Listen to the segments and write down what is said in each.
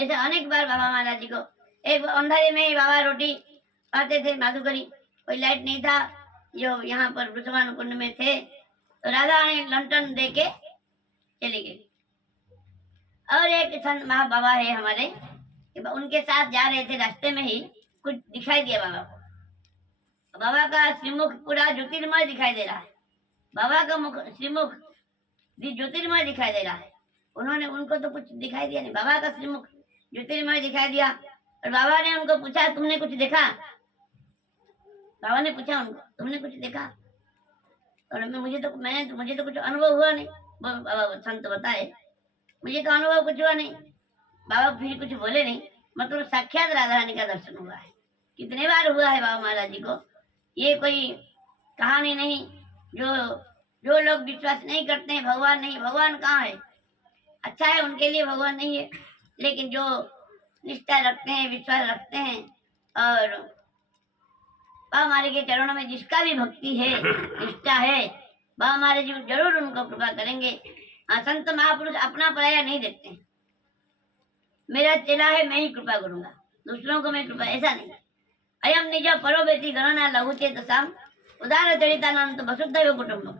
ऐसे अनेक बार बाबा महाराज जी को, एक अंधारे में ही बाबा रोटी पाते थे माधुकरी, कोई लाइट नहीं था, जो यहाँ पर वृषभानु कुंड में थे, तो राधा ने लंटन दे के चली गई। और एक संत महा बाबा है हमारे, उनके साथ जा रहे थे, रास्ते में ही कुछ दिखाई दिया बाबा को। बाबा का श्रीमुख पूरा ज्योतिर्मय दिखाई दे रहा है, बाबा का मुख श्रीमुख ज्योतिर्मय दिखाई दे रहा है। उन्होंने, उनको तो कुछ दिखाई दिया नहीं, बाबा का श्रीमुख ज्योतिर्मय दिखाई दिया। और बाबा ने उनको पूछा, तुमने कुछ देखा? बाबा ने पूछा उनको, तुमने कुछ देखा? और मुझे तो कुछ अनुभव हुआ नहीं। बाबा संत बताए, मुझे तो अनुभव कुछ हुआ नहीं। बाबा फिर कुछ बोले नहीं, मतलब साक्षात राधा रानी का दर्शन हुआ है। कितने बार हुआ है बाबा महाराज जी को, ये कोई कहानी नहीं। जो लोग विश्वास नहीं करते हैं भगवान नहीं, भगवान कहाँ है? अच्छा है, उनके लिए भगवान नहीं है, लेकिन जो निष्ठा रखते हैं, विश्वास रखते हैं, और बाबा महाराज के चरणों में जिसका भी भक्ति है, निष्ठा है, बाबा महाराज जी जरूर उनको कृपा करेंगे। संत महापुरुष अपना पराया नहीं देखते हैं। मेरा चेला है, मैं ही कृपा करूंगा, दूसरों को मैं कृपा, ऐसा नहीं। अयम निज परो बेटी गणना लघु चेतसाम उदार चरितानंद वसुधैव कुटुंबम।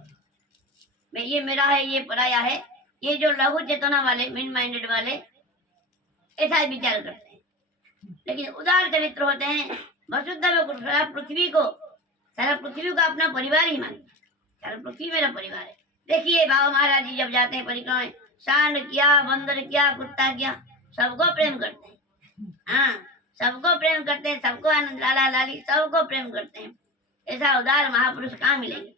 ये मेरा है, ये पराया है, ये जो लघु चेतना वाले, मीन माइंडेड वाले ऐसा विचार करते हैं, लेकिन उदार चरित्र होते हैं। वसुधैव कुटुंबम, सारा पृथ्वी को अपना परिवार ही मानते, सारा पृथ्वी मेरा परिवार है। देखिए बाबा महाराज जी जब जाते हैं परिक्रमा में, सांड किया, बंदर किया, कुत्ता किया, सबको प्रेम करते हैं। हाँ, सबको प्रेम करते हैं, सबको आनंद, लाला लाली सबको प्रेम करते हैं। ऐसा उदार महापुरुष कहाँ मिलेंगे?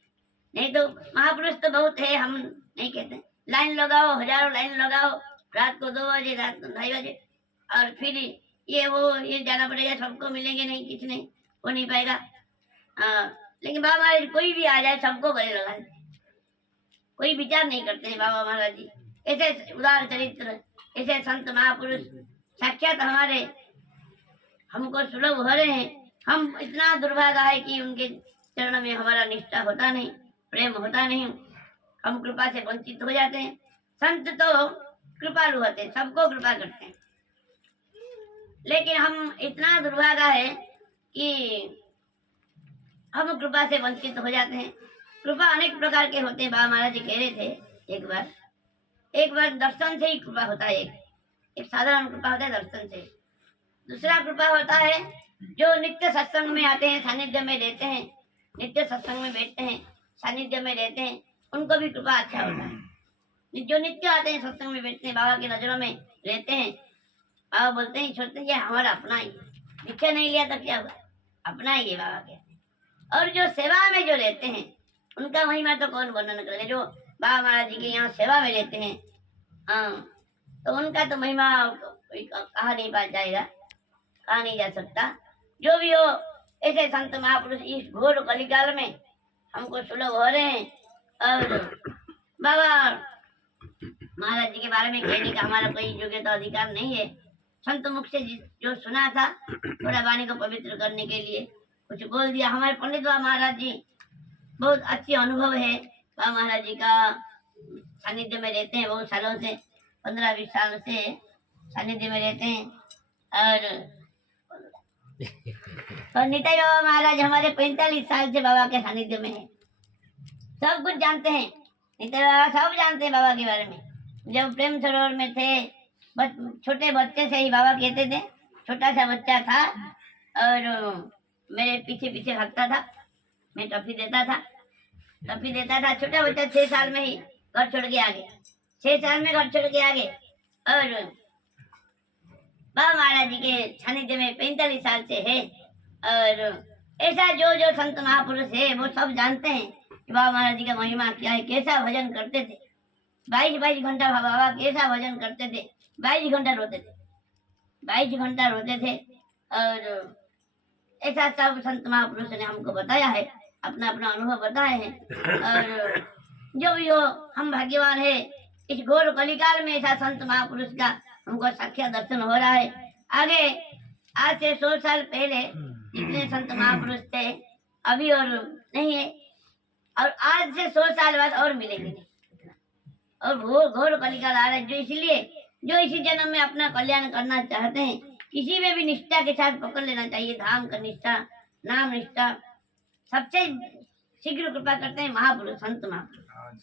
नहीं तो महापुरुष तो बहुत है, हम नहीं कहते। लाइन लगाओ, हजारों लाइन लगाओ, रात को 2 बजे, रात को 2:30 बजे, और फिर ये जाना पड़ेगा, सबको मिलेंगे नहीं, किसी नहीं, हो नहीं पाएगा। लेकिन बाबा महाराज कोई भी आ जाए सबको गले लगा देते, कोई विचार नहीं करते हैं बाबा महाराज जी। ऐसे उदार चरित्र, ऐसे संत महापुरुष साक्षात हमारे हमको सुलभ हो रहे हैं। हम इतना दुर्भाग्य है कि उनके चरण में हमारा निष्ठा होता नहीं, प्रेम होता नहीं, हम कृपा से वंचित हो जाते हैं। संत तो कृपालु होते हैं, सबको कृपा करते हैं, लेकिन हम इतना दुर्भाग्य है कि हम कृपा से वंचित हो जाते हैं। कृपा अनेक प्रकार के होते हैं। बाबा महाराज जी कह रहे थे एक बार दर्शन से ही कृपा होता है। एक साधारण कृपा होता है दर्शन से। दूसरा कृपा होता है जो नित्य सत्संग में आते हैं, सानिध्य में रहते हैं, नित्य सत्संग में बैठते हैं, सानिध्य में रहते हैं, उनको भी कृपा अच्छा होता है। जो नित्य आते हैं, सत्संग में बैठते हैं, बाबा की नजरों में रहते हैं, बाबा बोलते हैं, सोचते हैं हमारा अपना ही, दीक्षा नहीं लिया तो क्या हुआ, अपना ही है बाबा कहते हैं। और जो सेवा में जो रहते हैं उनका महिमा तो कौन वर्णन करेगा। जो बाबा महाराज जी के यहाँ सेवा में रहते हैं, तो उनका तो महिमा कहा नहीं पा जाएगा, कहा नहीं जा सकता। जो भी हो, ऐसे संत महापुरुष इस घोर कलिकाल में हमको सुलभ हो रहे हैं। और बाबा महाराज जी के बारे में कहने का हमारा कोई योग्यता अधिकार नहीं है। संत मुख से जो सुना था, थोड़ा वाणी को पवित्र करने के लिए कुछ बोल दिया। हमारे पंडित बाबा महाराज जी बहुत अच्छी अनुभव है। बाबा महाराज जी का सानिध्य में रहते हैं बहुत सालों से, 15-20 साल से सानिध्य में रहते हैं। और निताई बाबा महाराज हमारे 45 साल से बाबा के सानिध्य में है, सब कुछ जानते हैं। निताई बाबा सब जानते हैं बाबा के बारे में। जब प्रेम सरोवर में थे, छोटे बच्चे से ही बाबा कहते थे, छोटा सा बच्चा था और मेरे पीछे पीछे भागता था, मैं टॉफी देता था। छोटा बच्चा 6 साल में ही घर छोड़ के आ गया, 6 साल में घर छोड़ के आ गए। और बाबा महाराज जी के सानिध्य में 45 साल से है। और ऐसा जो जो संत महापुरुष है वो सब जानते हैं कि बाबा महाराज जी का महिमा क्या है, कैसा भजन करते थे। 22 घंटा बाबा कैसा भजन करते थे, 22 घंटा रोते थे, 22 घंटा रोते थे। और ऐसा सब संत महापुरुष ने हमको बताया है, अपना अपना अनुभव बताए हैं। और जो भी हो, हम भाग्यवान है, इस घोर कलिकाल में ऐसा संत महापुरुष का हमको साक्षात दर्शन हो रहा है। आगे आज से 100 साल पहले जितने संत महापुरुष थे अभी और नहीं है, और आज से 100 साल बाद और मिलेंगे नहीं। और घोर कलिकाल आ रहा है, जो इसलिए जो इसी जन्म में अपना कल्याण करना चाहते हैं, किसी में भी निष्ठा के साथ पकड़ लेना चाहिए। धाम का निष्ठा, नाम निष्ठा सबसे शीघ्र कृपा करते हैं महापुरुष, संत महापुरुष।